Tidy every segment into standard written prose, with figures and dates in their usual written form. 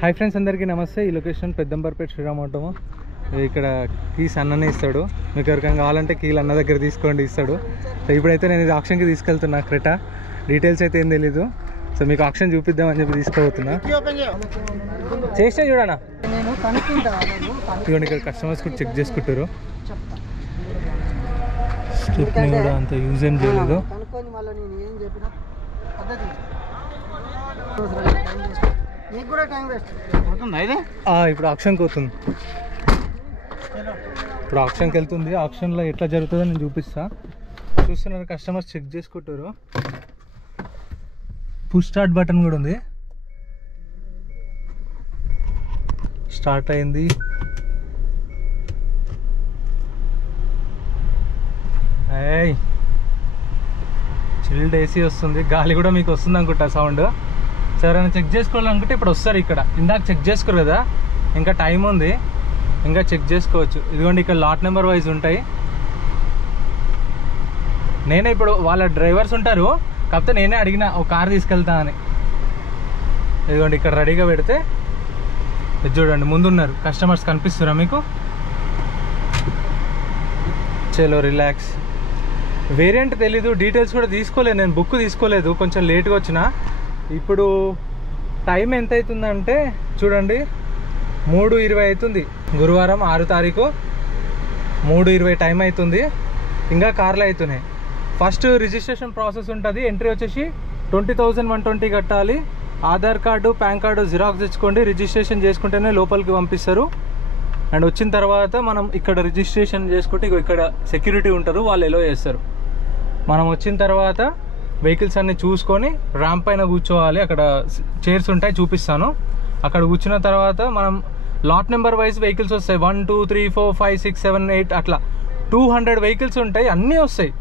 Hi friends, అందరికీ నమస్తే. ఈ లొకేషన్ పెద్దంబర్పేట శ్రీరామ్ ఆటోమో. ఇక్కడ కీస్ అన్ననే ఇస్తాడు. మీకు ఎవరికైనా కావాలంటే కీలు అన్న దగ్గర తీసుకోండి, ఇస్తాడు. సో ఇప్పుడైతే నేను ఇది ఆప్షన్కి తీసుకెళ్తున్నా. క్రెటా డీటెయిల్స్ అయితే ఏం తెలీదు. సో మీకు ఆప్షన్ చూపిద్దామని చెప్పి తీసుకోబోతున్నా. చేస్తే చూడనా, ఇవ్వండి. ఇక్కడ కస్టమర్స్ కూడా చెక్ చేసుకుంటారు. స్టెప్ని కూడా అంత యూజ్ ఏం చేయలేదు. ఇప్పుడు ఆప్షన్కి అవుతుంది. ఇప్పుడు ఆప్షన్కి వెళ్తుంది. ఆప్షన్లో ఎట్లా జరుగుతుందో నేను చూపిస్తా. చూస్తున్నారు, కస్టమర్స్ చెక్ చేసుకుంటారు. పుష్ స్టార్ట్ బటన్ కూడా ఉంది. స్టార్ట్ అయింది. చిల్డ్ ఏసీ వస్తుంది. గాలి కూడా మీకు వస్తుంది అనుకుంటా సౌండ్. ఎవరైనా చెక్ చేసుకోవాలనుకుంటే ఇప్పుడు వస్తారు. ఇక్కడ ఇందాక చెక్ చేసుకోరు కదా, ఇంకా టైం ఉంది, ఇంకా చెక్ చేసుకోవచ్చు. ఇదిగోండి, ఇక్కడ లాట్ నెంబర్ వైజ్ ఉంటాయి. నేనే ఇప్పుడు వాళ్ళ డ్రైవర్స్ ఉంటారు, కాకపోతే నేనే అడిగిన ఒక కార్ తీసుకెళ్తా అని. ఇదిగోండి, ఇక్కడ రెడీగా పెడితే చూడండి, ముందున్నారు కస్టమర్స్. కనిపిస్తున్నారా మీకు? చలో రిలాక్స్. వేరియంట్ తెలీదు, డీటెయిల్స్ కూడా తీసుకోలేదు నేను. బుక్ తీసుకోలేదు, కొంచెం లేట్గా వచ్చిన. ఇప్పుడు టైం ఎంత అవుతుందంటే చూడండి, 3:20 అవుతుంది. గురువారం 6 తారీఖు 3:20 టైం అవుతుంది. ఇంకా కార్లు అవుతున్నాయి. ఫస్ట్ రిజిస్ట్రేషన్ ప్రాసెస్ ఉంటుంది. ఎంట్రీ వచ్చేసి 20,120 కట్టాలి. Aadhaar card, pan card xerox తెచ్చుకోండి. రిజిస్ట్రేషన్ చేసుకుంటేనే లోపలికి పంపిస్తారు. అండ్ వచ్చిన తర్వాత మనం ఇక్కడ రిజిస్ట్రేషన్ చేసుకుంటే ఇక్కడ సెక్యూరిటీ ఉంటారు, వాళ్ళు ఎలో చేస్తారు. మనం వచ్చిన తర్వాత వెహికల్స్ అన్నీ చూసుకొని ర్యాంప్ పైన కూర్చోవాలి. అక్కడ చైర్స్ ఉంటాయి, చూపిస్తాను. అక్కడ కూర్చున్న తర్వాత మనం లాట్ నెంబర్ వైజ్ వెహికల్స్ వస్తాయి. 1 2 3 4 5 6 7 8 అట్లా 200 వెహికల్స్ ఉంటాయి. అన్నీ వస్తాయి,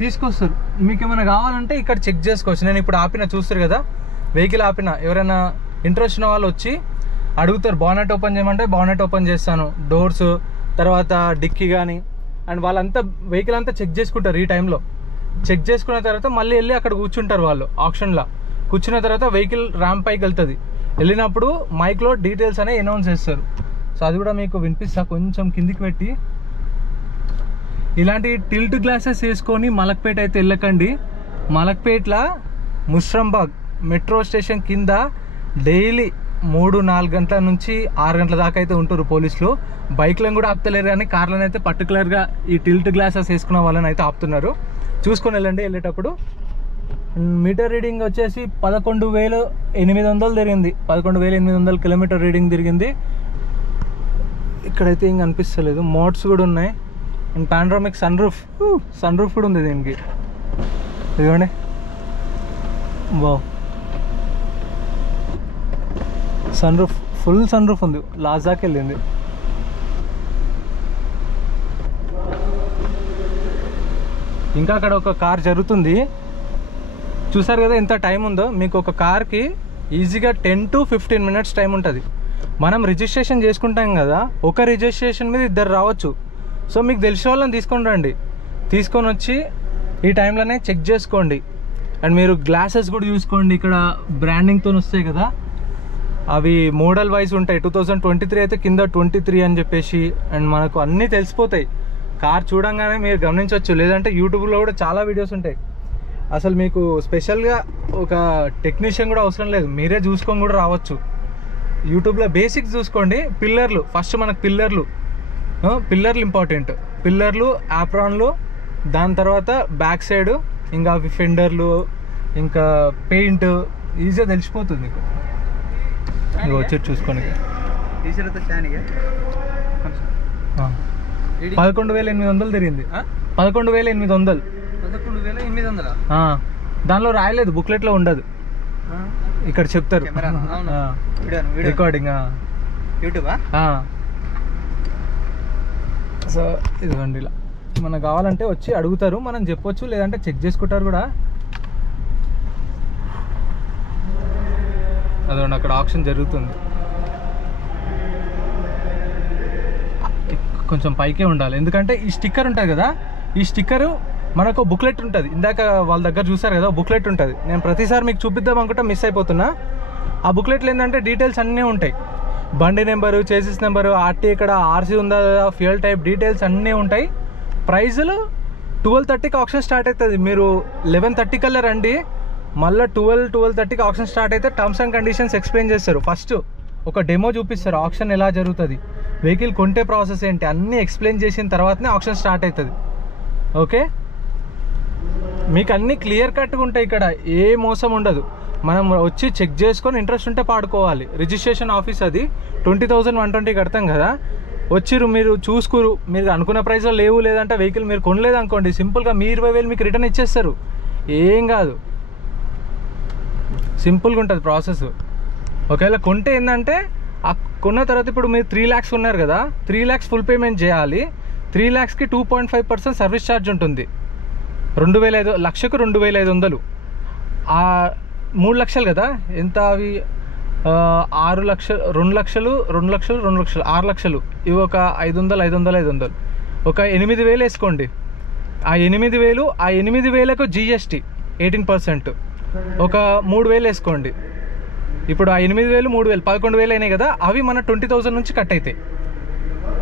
తీసుకొస్తారు. మీకు ఏమైనా కావాలంటే ఇక్కడ చెక్ చేసుకోవచ్చు. నేను ఇప్పుడు ఆపిన, చూస్తారు కదా వెహికల్ ఆపిన. ఎవరైనా ఇంట్రెస్ట్ ఉన్న వాళ్ళు వచ్చి అడుగుతారు, బానెట్ ఓపెన్ చేయమంటే బానెట్ ఓపెన్ చేస్తాను. డోర్స్, తర్వాత డిక్కీ కానీ. అండ్ వాళ్ళంతా వెహికల్ అంతా చెక్ చేసుకుంటారు. ఈ టైంలో చెక్ చేసుకున్న తర్వాత మళ్ళీ వెళ్ళి అక్కడ కూర్చుంటారు వాళ్ళు ఆప్షన్లో. కూర్చున్న తర్వాత వెహికల్ ర్యాంప్ పైకి వెళ్తుంది. వెళ్ళినప్పుడు మైక్లో డీటెయిల్స్ అనేవి అనౌన్స్ చేస్తారు. సో అది కూడా మీకు వినిపిస్తా. కొంచెం కిందికి పెట్టి, ఇలాంటి టిల్ట్ గ్లాసెస్ వేసుకొని మలక్పేట అయితే వెళ్ళకండి. మలక్పేటలో ముష్రంబాగ్ మెట్రో స్టేషన్ కింద డైలీ 3-4 గంటల నుంచి 6 గంటల దాకా అయితే ఉంటారు పోలీసులు. బైక్లను కూడా ఆపుతలేరు, కానీ కార్లను అయితే పర్టికులర్గా ఈ టిల్ట్ గ్లాసెస్ వేసుకున్న వాళ్ళని అయితే ఆపుతున్నారు. చూసుకొని వెళ్ళండి వెళ్ళేటప్పుడు. మీటర్ రీడింగ్ వచ్చేసి 11,800 తిరిగింది. 11,800 కిలోమీటర్ రీడింగ్ తిరిగింది. ఇక్కడైతే ఏం అనిపిస్తలేదు. మోడ్స్ కూడా ఉన్నాయి. అండ్ పానరామిక్ సన్ రూఫ్ కూడా ఉంది దీనికి. ఇదిగోండి, sunroof, full sunroof ఉంది. లాస్ట్ దాకా వెళ్ళింది. ఇంకా అక్కడ ఒక కార్ జరుగుతుంది. చూసారు కదా ఎంత టైం ఉందో. మీకు ఒక కార్కి ఈజీగా 10 to 15 minutes టైం ఉంటుంది. మనం రిజిస్ట్రేషన్ చేసుకుంటాం కదా, ఒక రిజిస్ట్రేషన్ మీద 2 రావచ్చు. సో మీకు తెలిసిన వాళ్ళని తీసుకొని రండి. తీసుకొని వచ్చి ఈ టైంలోనే చెక్ చేసుకోండి. అండ్ మీరు గ్లాసెస్ కూడా చూసుకోండి. ఇక్కడ బ్రాండింగ్తో వస్తాయి కదా, అవి మోడల్ వైజ్ ఉంటాయి. 2023 అయితే కింద 23 అని చెప్పేసి. అండ్ మనకు అన్నీ తెలిసిపోతాయి. కార్ చూడంగానే మీరు గమనించవచ్చు. లేదంటే యూట్యూబ్లో కూడా చాలా వీడియోస్ ఉంటాయి. అసలు మీకు స్పెషల్గా ఒక టెక్నీషియన్ కూడా అవసరం లేదు, మీరే చూసుకొని కూడా రావచ్చు. యూట్యూబ్లో బేసిక్స్ చూసుకోండి. పిల్లర్లు ఫస్ట్, మనకు పిల్లర్లు ఇంపార్టెంట్. పిల్లర్లు, యాప్రాన్లు, దాని తర్వాత బ్యాక్ సైడ్, ఇంకా ఫెండర్లు, ఇంకా పెయింట్ ఈజీగా తెలిసిపోతుంది మీకు. ఇవి వచ్చి చూసుకోండి. 11,800 తిరిగింది. 11,800. దానిలో రాయలేదు, బుక్లెట్లో ఉండదు. ఇక్కడ చెప్తారు రికార్డింగ్. సో ఇదిగోండి, ఇలా మనకు కావాలంటే వచ్చి అడుగుతారు, మనం చెప్పొచ్చు. లేదంటే చెక్ చేసుకుంటారు కూడా. అదొండి, అక్కడ ఆప్షన్ జరుగుతుంది. కొంచెం పైకే ఉండాలి, ఎందుకంటే ఈ స్టిక్కర్ ఉంటుంది కదా, ఈ స్టిక్కరు మనకు బుక్లెట్ ఉంటుంది. ఇందాక వాళ్ళ దగ్గర చూసారు కదా, బుక్లెట్ ఉంటుంది. నేను ప్రతిసారి మీకు చూపిద్దాం అనుకుంటా, మిస్ అయిపోతున్నా. ఆ బుక్లెట్లు ఏంటంటే డీటెయిల్స్ అన్నీ ఉంటాయి. బండి నెంబరు, చేసిస్ నెంబరు, ఆర్టీ ఇక్కడ ఆర్సీ ఉందా, ఫ్యూయల్ టైప్ డీటెయిల్స్ అన్నీ ఉంటాయి. ప్రైజులు 12:30కి ఆప్షన్ స్టార్ట్ అవుతుంది. మీరు 11:30 కల్లా రండి. మళ్ళీ 12:30కి ఆప్షన్ స్టార్ట్ అయితే టర్మ్స్ అండ్ కండిషన్స్ ఎక్స్ప్లెయిన్ చేస్తారు. ఫస్ట్ ఒక డెమో చూపిస్తారు, ఆప్షన్ ఎలా జరుగుతుంది, వెహికల్ కొంటే ప్రాసెస్ ఏంటి అన్నీ ఎక్స్ప్లెయిన్ చేసిన తర్వాతనే ఆప్షన్ స్టార్ట్ అవుతుంది. ఓకే, మీకు అన్నీ క్లియర్ కట్గా ఉంటాయి. ఇక్కడ ఏ మోసం ఉండదు. మనం వచ్చి చెక్ చేసుకొని ఇంట్రెస్ట్ ఉంటే పాడుకోవాలి. రిజిస్ట్రేషన్ ఆఫీస్ అది 20,120 కడతాం కదా. వచ్చిరు మీరు చూసుకురు, మీరు అనుకున్న ప్రైస్లో లేవు, లేదంటే వెహికల్ మీరు కొనలేదు అనుకోండి, సింపుల్గా మీ 20,000 మీకు రిటర్న్ ఇచ్చేస్తారు. ఏం కాదు, సింపుల్గా ఉంటుంది ప్రాసెస్. ఒకవేళ కొంటే ఏంటంటే కొన్న తర్వాత ఇప్పుడు మీరు 3 lakhs ఉన్నారు కదా, 3 lakhs ఫుల్ పేమెంట్ చేయాలి. 3 lakhsకి 2.5% సర్వీస్ ఛార్జ్ ఉంటుంది. 2,500 లక్షకు 2,500. 3 లక్షలు కదా, ఎంత అవి 6 లక్షలు, 2 లక్షలు 2 లక్షలు 2 లక్షలు 6 లక్షలు. ఇవి ఒక 500 500 500 ఒక 8,000 వేసుకోండి. ఆ 8,000, ఆ 8,000కు GST 18%, ఒక 3,000 వేసుకోండి. ఇప్పుడు ఆ 8,000 3,000 11,000 అయినాయి కదా, అవి మన 20,000 నుంచి కట్ అవుతాయి.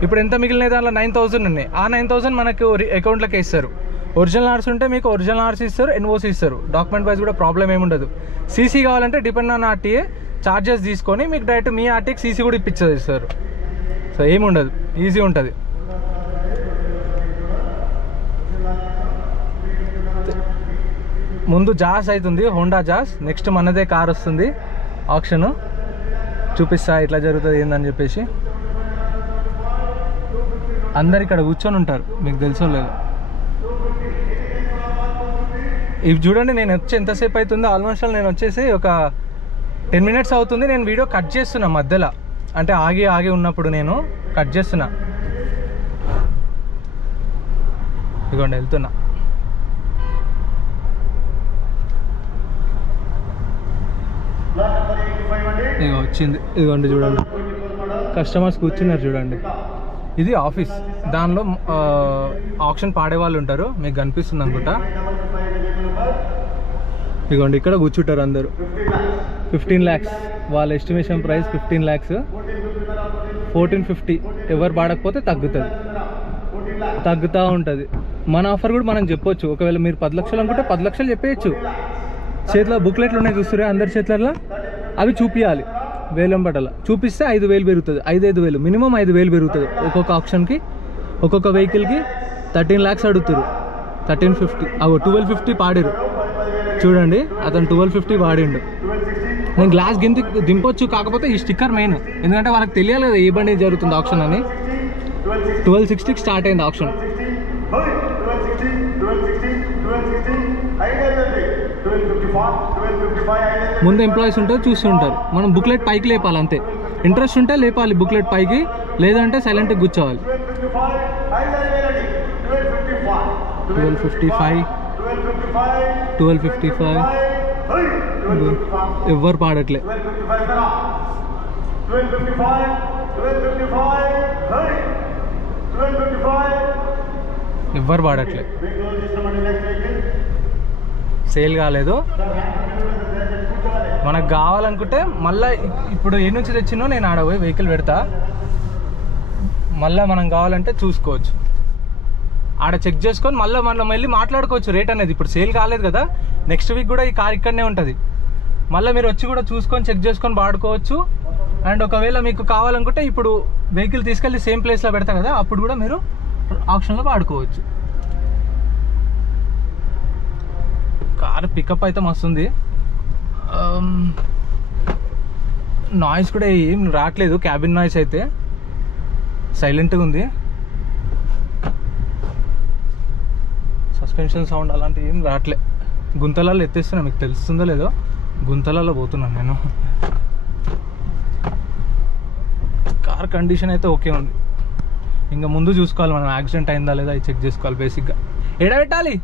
ఇప్పుడు ఎంత మిగిలినాయి, దాంట్లో 9,000 ఉన్నాయి. ఆ 9,000 మనకు అకౌంట్లోకి ఇస్తారు. ఒరిజినల్ ఆర్సీ ఉంటే మీకు ఒరిజినల్ ఆర్సీ ఇస్తారు, ఎన్ఓసి ఇస్తారు. డాక్యుమెంట్ వైజ్ కూడా ప్రాబ్లం ఏముండదు. సీసీ కావాలంటే డిపెండ్ ఆన్ ఆర్టీఏ చార్జెస్ తీసుకొని మీకు డైరెక్ట్ మీ ఆర్టీకి సీసీ కూడా ఇప్పించేస్తారు. సో ఏముండదు, ఈజీ ఉంటుంది. ముందు జాస్ అవుతుంది, హోండా జాస్. నెక్స్ట్ మనదే కార్ వస్తుంది. ఆప్షన్ చూపిస్తా ఎట్లా జరుగుతుంది ఏందని చెప్పేసి. అందరు ఇక్కడ కూర్చొని ఉంటారు, మీకు తెలుసో లేదు. ఇవి చూడండి, నేను వచ్చి ఎంతసేపు అవుతుందో, ఆల్మోస్ట్ నేను వచ్చేసి ఒక 10 minutes అవుతుంది. నేను వీడియో కట్ చేస్తున్నా మధ్యలో, అంటే ఆగి ఉన్నప్పుడు నేను కట్ చేస్తున్నా. ఇదిగోండి వెళ్తున్నా. ఇక వచ్చింది, ఇదిగోండి చూడండి, కస్టమర్స్ కూర్చున్నారు చూడండి. ఇది ఆఫీస్, దానిలో ఆప్షన్ పాడే వాళ్ళు ఉంటారు, మీకు కనిపిస్తుంది అనుకుంటా. ఇదిగోండి ఇక్కడ కూర్చుంటారు అందరూ. 15 lakhs వాళ్ళ ఎస్టిమేషన్ ప్రైస్ 15 lakhs. 1450 ఎవరు పాడకపోతే తగ్గుతూ ఉంటుంది. మన ఆఫర్ కూడా మనం చెప్పొచ్చు. ఒకవేళ మీరు 10 లక్షలు అనుకుంటే 10 లక్షలు చెప్పేయచ్చు. చేతిలో బుక్లెట్లు ఉన్నాయి చూస్తురే అందరి చేతులలో, అవి చూపించాలి. వేలం పట్టాల చూపిస్తే 5,000 పెరుగుతుంది. 5,000 మినిమం 5,000 పెరుగుతుంది. ఒక్కొక్క ఆప్షన్కి, ఒక్కొక్క వెహికల్కి 13 lakhs అడుగుతారు. 1350 1250 పాడారు చూడండి. అతను 1250 వాడిండు. నేను గ్లాస్ దింపొచ్చు, కాకపోతే ఈ స్టిక్కర్ మెయిన్, ఎందుకంటే వాళ్ళకి తెలియాలి కదా ఏ బండి జరుగుతుంది ఆప్షన్ అని. 1260కి స్టార్ట్ అయింది ఆప్షన్. ముందు ఎంప్లాయీస్ ఉంటారు, చూస్తుంటారు. మనం బుక్లెట్ పైకి లేపాలి అంతే. ఇంట్రెస్ట్ ఉంటే లేపాలి బుక్లెట్ పైకి, లేదంటే సైలెంట్గా కూర్చోవాలి. 1255 ఎవ్వరు పాడట్లే. ఎవ్వరు పాడట్లే, సేల్ కాలేదు. మనకు కావాలనుకుంటే మళ్ళీ ఇప్పుడు ఏ నుంచి తెచ్చినో నేను ఆడ పోయి వెహికల్ పెడతా, మళ్ళీ మనం కావాలంటే చూసుకోవచ్చు. ఆడ చెక్ చేసుకొని మళ్ళీ వెళ్ళి మాట్లాడుకోవచ్చు రేట్ అనేది. ఇప్పుడు సేల్ కాలేదు కదా, నెక్స్ట్ వీక్ కూడా ఈ కార్ ఇక్కడనే ఉంటుంది. మళ్ళీ మీరు వచ్చి కూడా చూసుకొని చెక్ చేసుకొని వాడుకోవచ్చు. అండ్ ఒకవేళ మీకు కావాలనుకుంటే ఇప్పుడు వెహికల్ తీసుకెళ్ళి సేమ్ ప్లేస్లో పెడతా కదా, అప్పుడు కూడా మీరు ఆప్షన్లో వాడుకోవచ్చు. కార్ పికప్ అయితే మస్తుంది. నాయిస్ కూడా ఏం రావట్లేదు, క్యాబిన్ నాయిస్ అయితే సైలెంట్గా ఉంది. సస్పెన్షన్ సౌండ్ అలాంటివి ఏం రావట్లే. గుంతలలో ఎత్తేస్తున్నా, మీకు తెలుస్తుందో లేదో, గుంతలలో పోతున్నాను నేను. కార్ కండిషన్ అయితే ఓకే ఉంది. ఇంకా ముందు చూసుకోవాలి మనం, యాక్సిడెంట్ అయిందా లేదా అది చెక్ చేసుకోవాలి బేసిక్గా. ఎడబెట్టాలి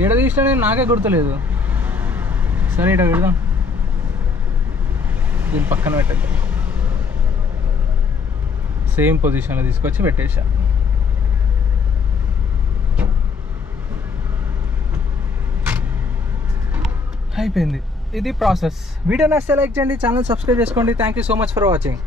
ఏడ తీసినా నేను నాకే గుర్తులేదు. సరే ఇట పెడదాం, దీని పక్కన పెట్టేద్దాం. సేమ్ పొజిషన్లో తీసుకొచ్చి పెట్టేసా. అయిపోయింది. ఇది ప్రాసెస్. వీడియో నచ్చితే లైక్ చేయండి, ఛానల్ సబ్స్క్రైబ్ చేసుకోండి. Thank you so much for watching.